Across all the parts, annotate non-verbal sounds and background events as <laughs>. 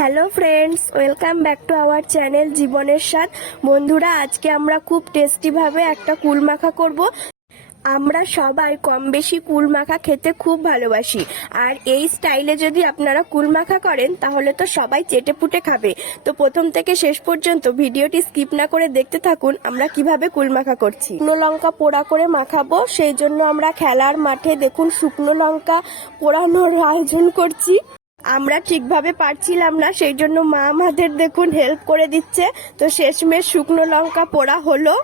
Hello friends, welcome back to our channel জীবনের স্বাদ। বন্ধুরা, আজকে আমরা খুব টেস্টিভাবে একটা কুল মাখা করব। আমরা সবাই কম বেশি কুল মাখা খেতে খুব ভালোবাসি। আর এই স্টাইলে যদি আপনারা কুল মাখা করেন, তাহলে তো সবাই চেটে পুটে খাবে। তো প্রথম থেকে শেষ পর্যন্ত ভিডিওটি স্কিপ না করে দেখতে থাকুন, আমরা কীভাবে কুল মাখা করছি। শুকনো লঙ্কা পোড়া করে মাখাবো, সেই জন্য আমরা খেলার মাঠে দেখুন শুকনো লঙ্কা পোড়ানোর আয়োজন করছি। আমরা ঠিকভাবে পারছিলাম না, সেই জন্য মা আমাদের দেখুন হেল্প করে দিচ্ছে। তো শেষমেশ শুকনো লঙ্কা পোড়া হলো।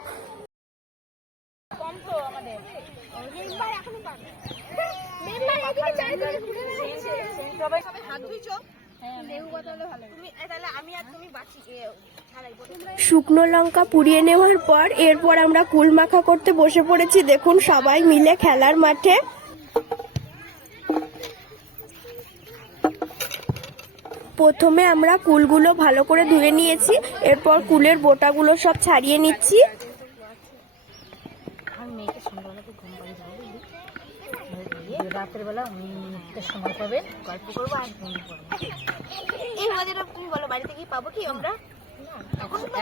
শুকনো লঙ্কা পুড়িয়ে নেওয়ার পর, এরপর আমরা কুল মাখা করতে বসে পড়েছি। দেখুন সবাই মিলে খেলার মাঠে। প্রথমে আমরা কুলগুলো ভালো করে ধুয়ে নিয়েছি এরপর কুলের বোটাগুলো সব ছাড়িয়ে নিচ্ছি। রাতের বেলা সময় পাবে গল্প করব আর ঘুম করব এই মজাটা তুমি বলো বাড়িতে গিয়ে পাবো কি আমরা? মনটা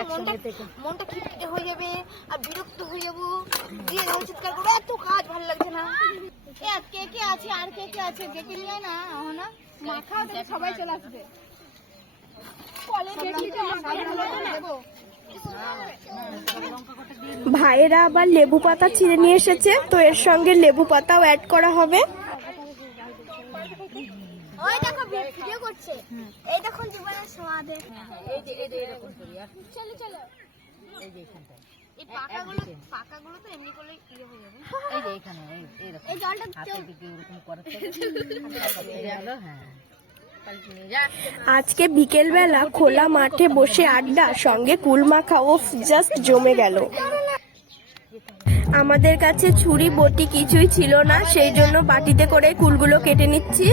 মনটা খিটখিটে হয়ে যাবে আর বিরক্ত হয়ে যাব। দিয়ে যাব চিৎকার করব এত কাজ ভালো লাগছে না। এ, আর কে কে আছে আর কে কে আছে? ডেকে নিয়ে না না মাখা থেকে সবাই চলে আসবে। ভাইয়েরা আবার লেবু পাতা ছিঁড়ে নিয়ে এসেছে তো এর সঙ্গে লেবু পাতাও অ্যাড করা হবে ওই দেখো ভিডিও করছে। এই দেখো জীবনের সোয়াদে এই যে এই যে এরকম করি আর চলো চলো। এই যে এখানটায়। এই পাকাগুলো পাকাগুলো তো এমনি করলে ইয়ে হয়ে যাবে। এই যে এখানে এই এরকম এই জলটা হাতের দিকে ওরকম করার থেকে হ্যাঁ। আজকে বিকেলবেলা খোলা মাঠে বসে আড্ডা সঙ্গে কুল মাখা ও জাস্ট জমে গেল। আমাদের কাছে ছুরি বটি কিছুই ছিল না সেই জন্য বাটিতে করে কুলগুলো কেটে নিচ্ছি।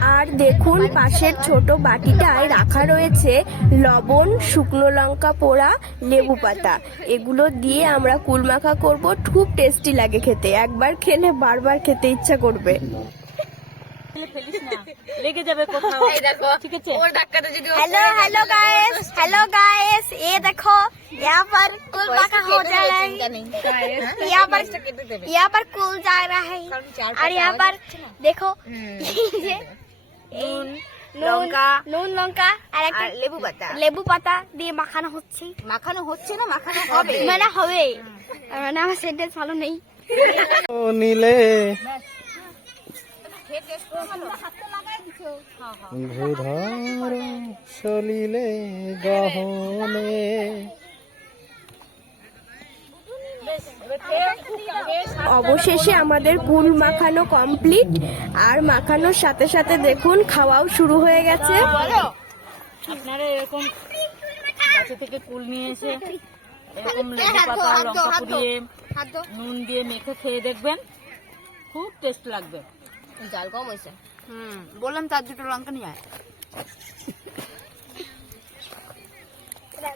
আর দেখুন, পাশের ছোট বাটিটায় রাখা রয়েছে লবণ, শুকনো লঙ্কা পোড়া, লেবু পাতা। এগুলো দিয়ে আমরা কুলমাখা করব। খুব টেস্টি লাগে খেতে। একবার খেলে বারবার খেতে ইচ্ছা করবে। লেগে যাবে কোথাও ঠিক আছে hello hello guys hello guys ये देखो यहाँ पर कुल पका हो जा रहा है यहाँ पर यहाँ पर कुल जा रहा है और यहाँ पर देखो ये নুন লঙ্কা নুন লঙ্কা আর একটা লেবু পাতা লেবু পাতা দিয়ে মাখানো হচ্ছে মাখানো হচ্ছে না মাখানো হবে মানে হবে মানে আমার সেন্টেন্স ভালো নেই নীলে ভূধর সলিলে গহনে। অবশেষে আমাদের কুল মাখানো কমপ্লিট। আর মাখানোর সাথে সাথে দেখুন খাওয়াও শুরু হয়ে গেছে। আপনারা এরকম গাছে থেকে কুল নিয়ে এসে এরকম লেবু পাতা লঙ্কা পুড়িয়ে হাত দো নুন দিয়ে মেখে খেয়ে দেখবেন খুব টেস্ট লাগবে। জাল কম হয়েছে হুম বললাম চার দুটো লঙ্কা নিয়ে আয়।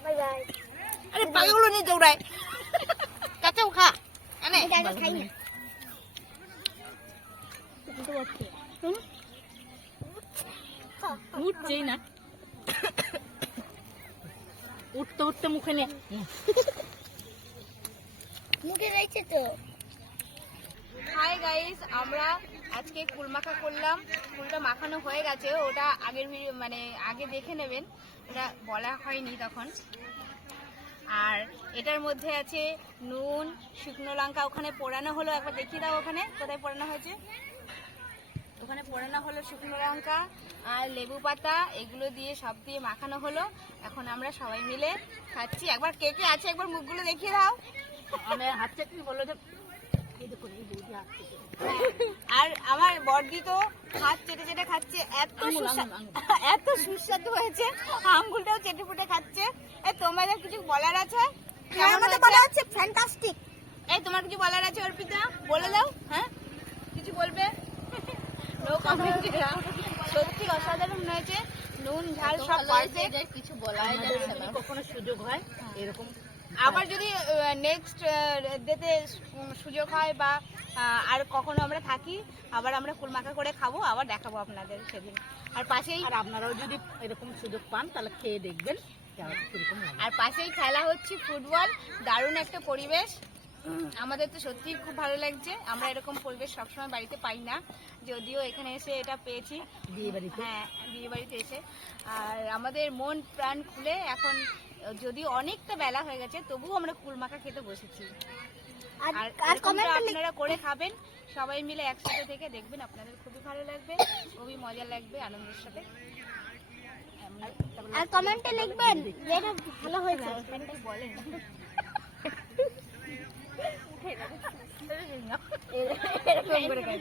Bye bye. আরে পাগল নিয়ে দৌড়ায়। কাঁচাও খা আনে। খাই না। উঠছেই না। উঠতে উঠতে মুখে নিয়ে মুখে রয়েছে তো। হাই গাইস আমরা আজকে কুল মাখা করলাম। কুলটা মাখানো হয়ে গেছে। ওটা আগের মানে আগে দেখে নেবেন। ওটা বলা হয়নি তখন। আর এটার মধ্যে আছে নুন, শুকনো লঙ্কা। ওখানে পোড়ানো হলো। একবার দেখিয়ে দাও ওখানে। কোথায় পোড়ানো হয়েছে? ওখানে পোড়ানো হলো শুকনো লঙ্কা আর লেবু পাতা। এগুলো দিয়ে সব দিয়ে মাখানো হলো। এখন আমরা সবাই মিলে খাচ্ছি। একবার কে কে আছে? একবার মুখগুলো দেখিয়ে দাও। আমি হাত চাকরি বলল যে আর আমার বর্দি তো হাত চেটে চেটে খাচ্ছে এত <laughs> এত সুস্বাদু হয়েছে আঙ্গুলটাও চেটে ফুটে খাচ্ছে। এই তোমাদের কিছু বলার আছে? হয়েছে? হচ্ছে ফ্যান্টাস্টিক এই তোমার কিছু বলার আছে অর্পিতা? বলে দাও হ্যাঁ? কিছু বলবে? <laughs> নো কমেন্ট সত্যি অসাধারণ হয়েছে। নুন ঝাল সব পারফেক্ট কিছু বলা যদি কখনো সুযোগ হয়। এরকম আবার যদি নেক্সট ডেতে সুযোগ হয় বা আর কখনো আমরা থাকি আবার আমরা কুল মাখা করে খাব আবার দেখাবো আপনাদের সেদিন। আর পাশেই আর আপনারাও যদি এরকম সুযোগ পান তাহলে খেয়ে দেখবেন আর পাশেই খেলা হচ্ছে ফুটবল দারুণ একটা পরিবেশ। আমাদের তো সত্যিই খুব ভালো লাগছে। আমরা এরকম পরিবেশ সবসময় বাড়িতে পাই না। যদিও এখানে এসে এটা পেয়েছি। বিয়ে বাড়িতে হ্যাঁ বিয়ে বাড়িতে এসে। আর আমাদের মন প্রাণ খুলে এখন যদিও অনেকটা বেলা হয়ে গেছে তবুও আমরা কুলমাখা খেতে বসেছি। আর আপনারা করে খাবেন সবাই মিলে একসাথে থেকে দেখবেন আপনাদের খুবই ভালো লাগবে খুবই মজা লাগবে আনন্দের সাথে। আর কমেন্টে লিখবেন যে এটা ভালো হয়েছে। বলেন এরকম করে।